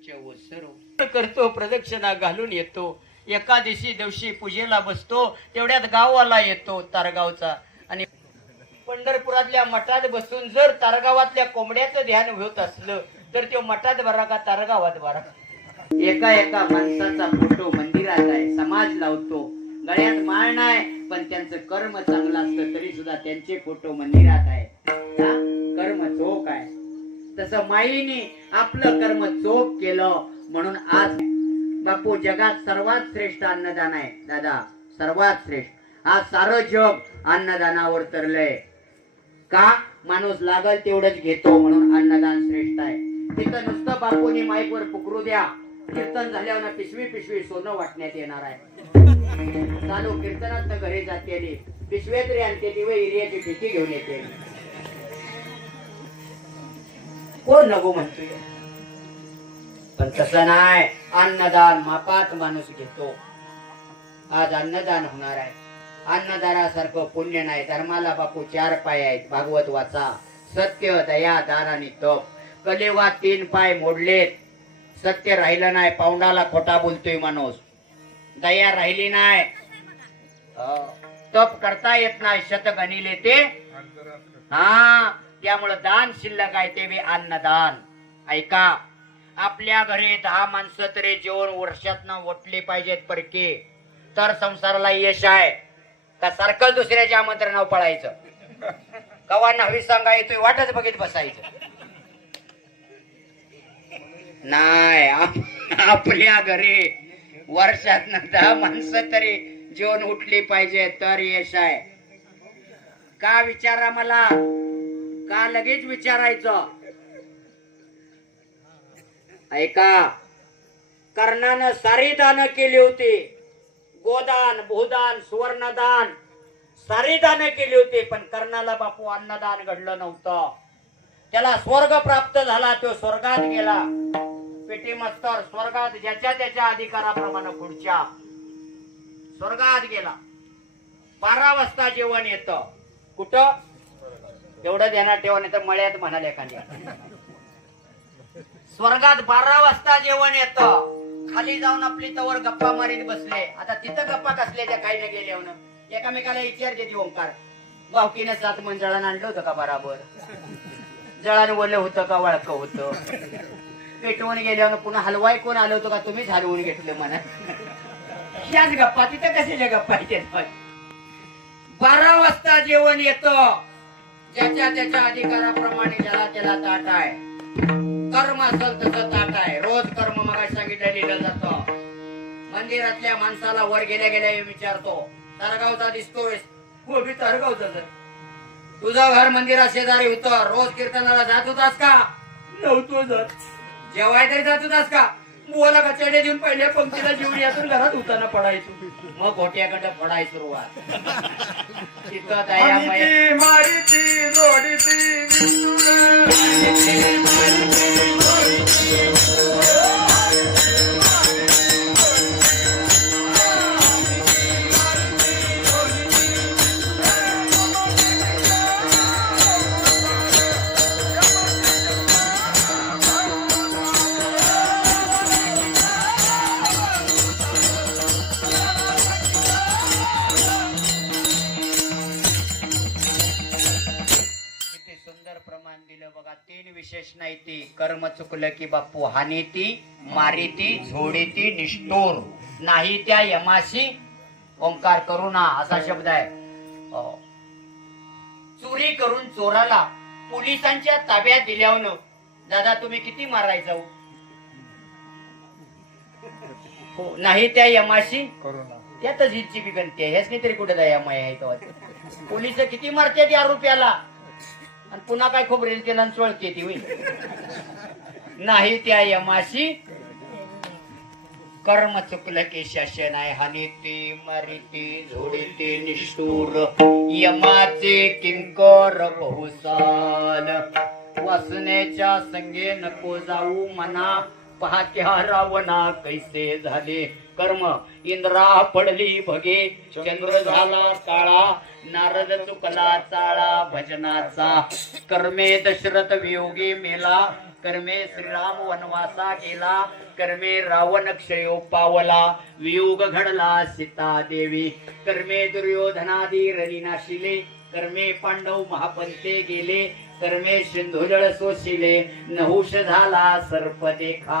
पंच ओसरो करतो, प्रदक्षिणा घालून येतो, एकादशी दिवशी पूजेला बसतो, तेवढ्यात गावाला येतो तारगावचा. आणि पंढरपुरातल्या मठात बसून जर तारगावातल्या कोंबड्याचं ध्यान होत असलं तर तो मठात बरा का तारगावात बरा. एका एका माणसाचा फोटो मंदिरात आहे, समाज लावतो, गळ्यात माळ नाही पण त्यांचं कर्म चांगलं असतं तरी सुद्धा त्यांचे फोटो मंदिरात आहे. कर्म चोख आहे. तसं माईने आपलं कर्म चोख केलं म्हणून आज बापू जगात सर्वात श्रेष्ठ अन्नदान आहे. दादा सर्वात श्रेष्ठ. आज सारं जग अन्नदानावर तरलंय. का? माणूस लागल तेवढंच घेतो म्हणून अन्नदान श्रेष्ठ आहे. तिथं नुसतं बापूनी माईकवर पुकरू द्या, कीर्तन झाल्यावर पिशवी पिशवी सोनं वाटण्यात येणार आहे. चालू कीर्तनात घरी जाते, पिशवे तरी आणते ती व एरियाची ठिकी घेऊन येते. कोण नको म्हणतोय? पण तसं नाही. अन्नदान मापात माणूस घेतो. आज अन्नदान होणार आहे. अन्नदानासारखं पुण्य नाही. धर्माला बापू 4 पाय आहेत. भागवत वाचा. सत्य, दया, दान आणि तप. कलेवात 3 पाय मोडलेत. सत्य राहिलं नाही, पाऊंडाला खोटा बोलतोय माणूस. दया राहिली नाही, तप करता येत नाही, शतगणिले ते. त्यामुळे दान शिल्लक आहे ते अन्नदान. ऐका, आपल्या घरी 10 माणसं तरी जेवण वर्षातनं ओटले पाहिजेत परके, तर संसाराला यश आहे. का सारखं दुसऱ्याच्या आमंत्रणावर पळायचं, कवा नवी सांगा येतोय वाटच बघित बसायचं नाही. आपल्या घरी वर्षातनं 10 माणसं तरी जेवण उठली पाहिजे तर यश आहे. का विचारा मला, का लगेच विचारायचं? ऐका, कर्णानं सारी दान केली होती. गोदान, भूदान, सुवर्णदान सारी दान केली होती. पण कर्णाला बापू अन्नदान घडलं नव्हतं. त्याला स्वर्ग प्राप्त झाला, तो स्वर्गात गेला. पेटी मस्तर स्वर्गात ज्याच्या त्याच्या अधिकाराप्रमाणे पुढच्या स्वर्गात गेला. 12 वाजता जेवण येतं. कुठं? एवढं ध्यानात ठेवा, नाही तर मळ्यात म्हणाले एखाद्या. स्वर्गात 12 वाजता जेवण येतं. खाली जाऊन आपली तवर गप्पा मारीत बसले. आता तिथं गप्पा कसले त्या काही न गेले होणं. एकामेकाला विचारते ती ओंकार, भावकीनं 7 मन जळानं आणलं होतं का बराबर? जळानं ओलं होतं का वळकं होतं? पेटवून गेल्यावर पुन्हा हलवाय कोण आलं होतं का तुम्हीच हलवून घेतलं म्हणा. याच गप्पा तिथं कशाच्या गप्पा येतात? 12 वाजता जेवण येतं. ज्याच्या त्याच्या अधिकाराप्रमाणे ज्याला त्याला ताट आहे. कर्म असेल तसं ताट आहे. रोज कर्म मग सांगितलं लिहिलं जातं. मंदिरातल्या माणसाला वर गेल्या गेल्या विचारतो, तारगावचा दिसतोय? हो, मी तारगावचा. तुझं घर मंदिरा शेजारी होतं. रोज कीर्तनाला जात होतास का? नव्हतो जात. जेवाय तरी जात होतास का? मुवाला कचडे देऊन पहिल्या पंक्तीला जेवून यातून घरात उताना पडायचो. मग घोट्याकडे पडाय सुरुवात. तिथं दया मारिती जोडीती विशेष नाही. ती कर्म चुकलं की बापू हानीती, मारिती, झोडीती, निष्ठोर नाही त्या यमाशी ओंकार करुणा असा शब्द आहे. चोरी करून चोराला पोलिसांच्या ताब्यात दिल्यावर दादा तुम्ही किती मारायचं? हो, नाही त्या यमाशी करुणा. त्यातच हिची विगंती आहे. हेच नाही तरी कुठे दया माया आहे? पोलिस किती मारते त्या आरोप्याला आणि पुन्हा काय खोबरेल केला चोळते ती होईल. नाही त्या यमाशी कर्म चुकलं की शासन आहे. हानीती, मारिती, झोडीती, निष्ठूर यमाचे किंकर बहुसाल. वासनेच्या संगे नको जाऊ मना, पाहत्या रावणा कैसे झाले कर्म इंद्रा पडली भगे चंद्र झाला काळा नारद चुकला चाळा भजनाचा कर्मे दशरथ वियोगी मेला कर्मे श्रीराम वनवासा गेला कर्मे रावण क्षयो पावला वियोग घडला सीता देवी कर्मे दुर्योधनादी रणी नाशिले कर्मे पांडव महापंते गेले कर्मे सिंधुजळ सोशिले नहुष झाला सर्प देखा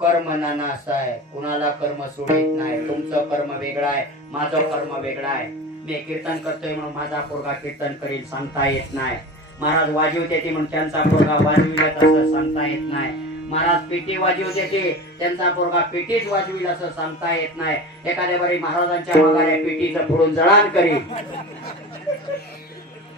कर्म नानास आहे कुणाला कर्म सोडित नाही तुमचं कर्म वेगळं आहे माझं कर्म वेगळं आहे मी कीर्तन करतोय म्हणून माझा पोरगा कीर्तन करील सांगता येत नाही महाराज वाजवते ते म्हणून त्यांचा पोरगा वाजविल असं सांगता येत नाही महाराज पेटी वाजवते ते त्यांचा पोरगा पेटीच वाजविल असं सांगता येत नाही एखाद्या बरी महाराजांच्या मागाऱ्या पेटीचं फोडून जळान करील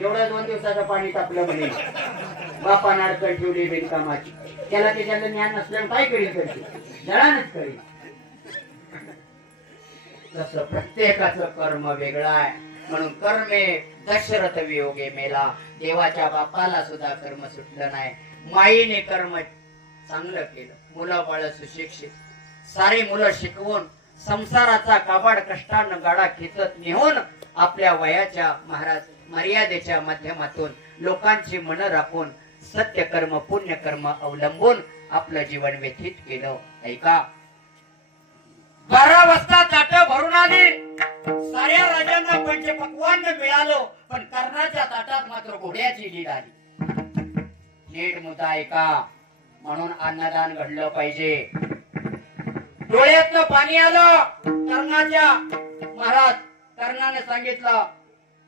एवढ्या 2 दिवसाचं पाणी तापलं म्हणे बापा नाडकं ठेवली बिनकामाची त्याला त्याच्यातलं ज्ञान नसल्यानं काय करील करते जळानच करील तसं प्रत्येकाचं कर्म वेगळं आहे म्हणून कर्मे दशरथ वियोगे मेला देवाच्या बापाला सुद्धा कर्म सुटलं नाही माईने कर्म चांगलं केलं मुलं बाळ सुशिक्षित सारी मुलं शिकवून संसाराचा काबाड कष्टानं गाडा खेचत नेहून आपल्या वयाच्या महाराज मर्यादेच्या माध्यमातून लोकांची मन राखून सत्य कर्म पुण्य कर्म अवलंबून आपलं जीवन व्यतीत केलं ऐका 12 वाजता ताट भरून आली साऱ्या राजांना पंचपक्वान्न मिळालं पण कर्णाच्या ताटात मात्र घोड्याची लीड आली नीट मुद्दा ऐका म्हणून अन्नदान घडलं पाहिजे डोळ्यातनं पाणी आलं कर्णाच्या महाराज कर्णाने सांगितलं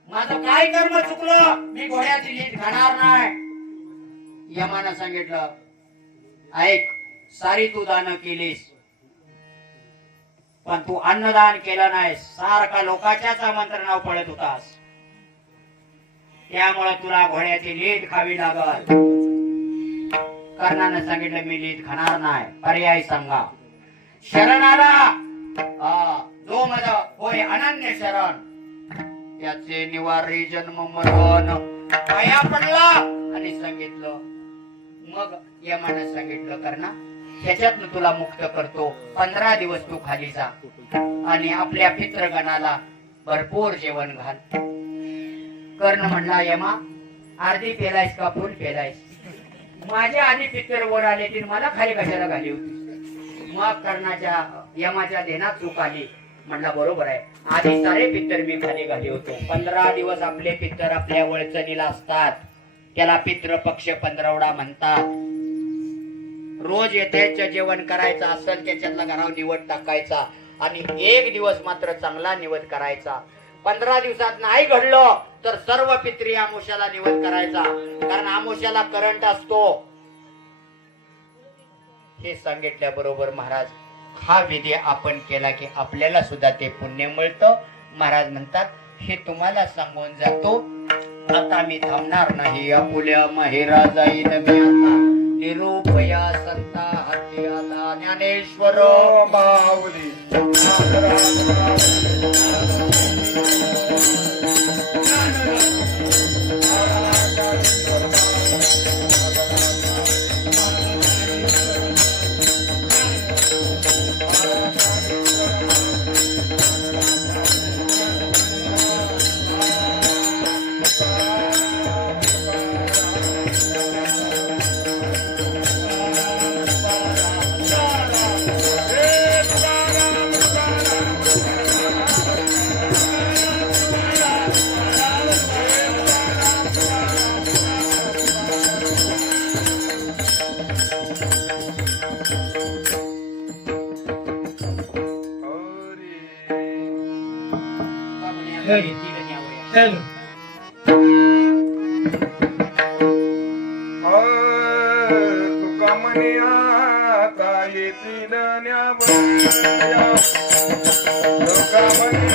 माझं काय कर्म चुकलं मी घोड्याची लीड खाणार नाही यमानं सांगितलं ऐक सारी तू दान केलीस पण तू अन्नदान केलं नाही सारखा लोकांच्याच आमंत्रणावर पडत होतास त्यामुळे तुला घोड्याची लीड खावी लागल कर्णाने सांगितलं मी लीड खाणार नाही पर्याय सांगा शरण आला जो माझा होय अनन्य शरण त्याचे निवारी जन्म मरण पाया पडला आणि सांगितलं मग यमाने सांगितलं कर्णा ह्याच्यातनं तुला मुक्त करतो 15 दिवस तू खाली जा आणि आपल्या पितृगणाला भरपूर जेवण घाल कर्ण म्हणला यमा अर्धी पेलायस का फुल पेलायस माझ्या आधी पितर वर आले की मला खाली कशाला घाली होती मग कर्णाच्या यमाच्या देण्यात चूक आली म्हणला बरोबर आहे आधी सारे पितर मी खाली घाली होतो 15 दिवस आपले पितर आपल्या वळचणीला असतात त्याला पितृपक्ष 15वडा म्हणतात रोज येथेच जेवण करायचं असेल त्याच्यातला घरावर निवड टाकायचा आणि 1 दिवस मात्र चांगला निवड करायचा 15 दिवसात नाही घडलं तर सर्व पित्री आमोशाला निवड करायचा कारण आमोशाला करंट असतो हे सांगितल्या बरोबर महाराज हा विधी आपण केला की आपल्याला सुद्धा ते पुण्य मिळतं महाराज म्हणतात हे तुम्हाला सांगून जातो आता मी थांबणार नाही आपुल्या माहेरा जाईन मी आता निरूपया संता हाती आला ज्ञानेश्वर माऊली तुका म्हणे आता येतील न्यावया तुका म्हणे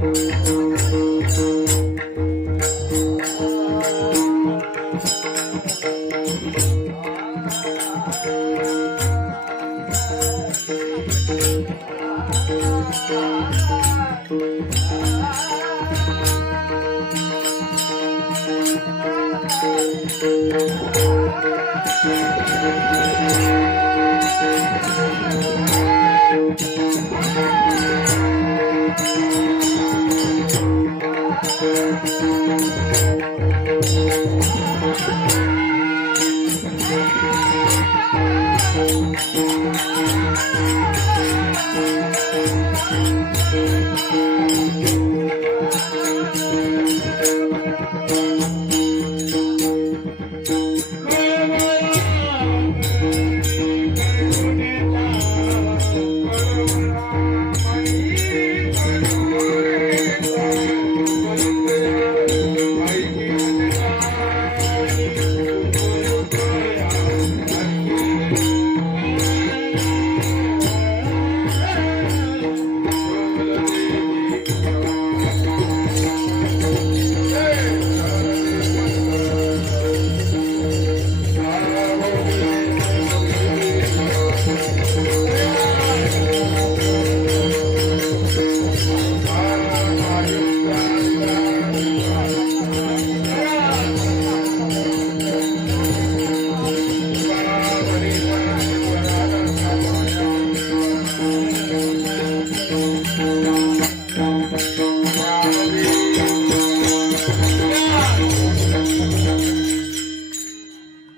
Thank you.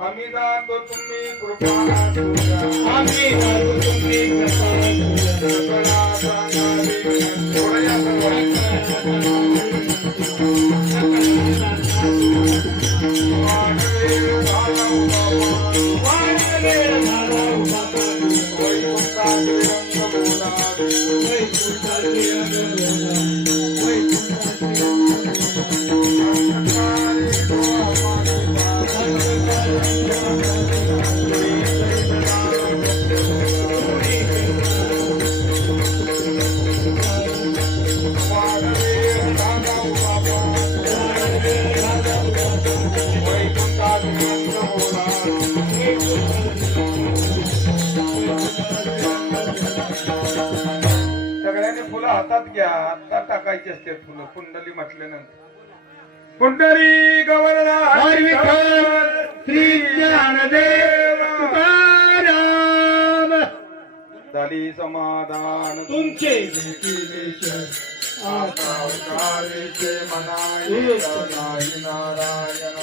आम्ही जातो तुम्ही कृपा तुझ्या आम्ही जातो तुम्ही कृपा सगळा सांगावे थोड्या सगळ्यांनी फुलं हातात घ्या, हातात टाकायची असते फुलं. कुंडली म्हटल्यानंतर कुंडली गवर्णा हरी विठ्ठल श्री ज्ञानदेव तुकाराम झाली समाधान तुमचे लेकीलेश्वर आता उतारेचे मनाई नाही नारायण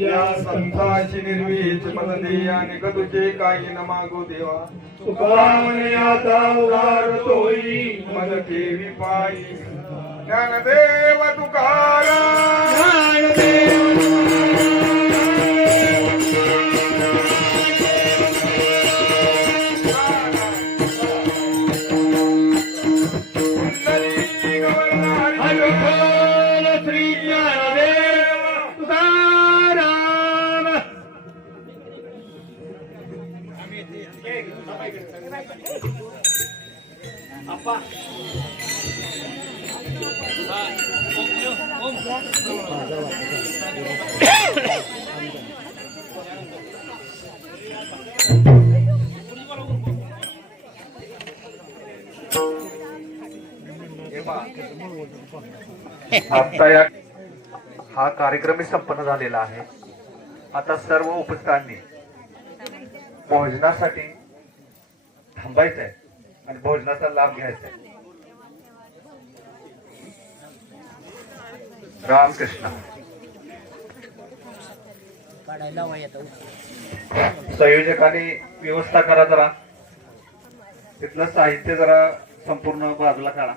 या संताची निर्वीच मदती आणि तुझे काही न मागू देवा तुकामने आता उदारतोई मद ठेवी पायी ज्ञानदेव तुकाराम ज्ञानदेव कुंडली गवर्णा हरी विठ्ठल श्री ज्ञानदेव तुकाराम आता या हा कार्यक्रम संपन्न झालेला आहे. आता सर्व उपस्थितांनी भोजनासाठी थांबायचं आहे आणि भोजनाचा लाभ घ्यायचा आहे. रामकृष्ण. संयोजकांनी व्यवस्था करा जरा, तिथलं साहित्य जरा संपूर्ण बाजूला काढा.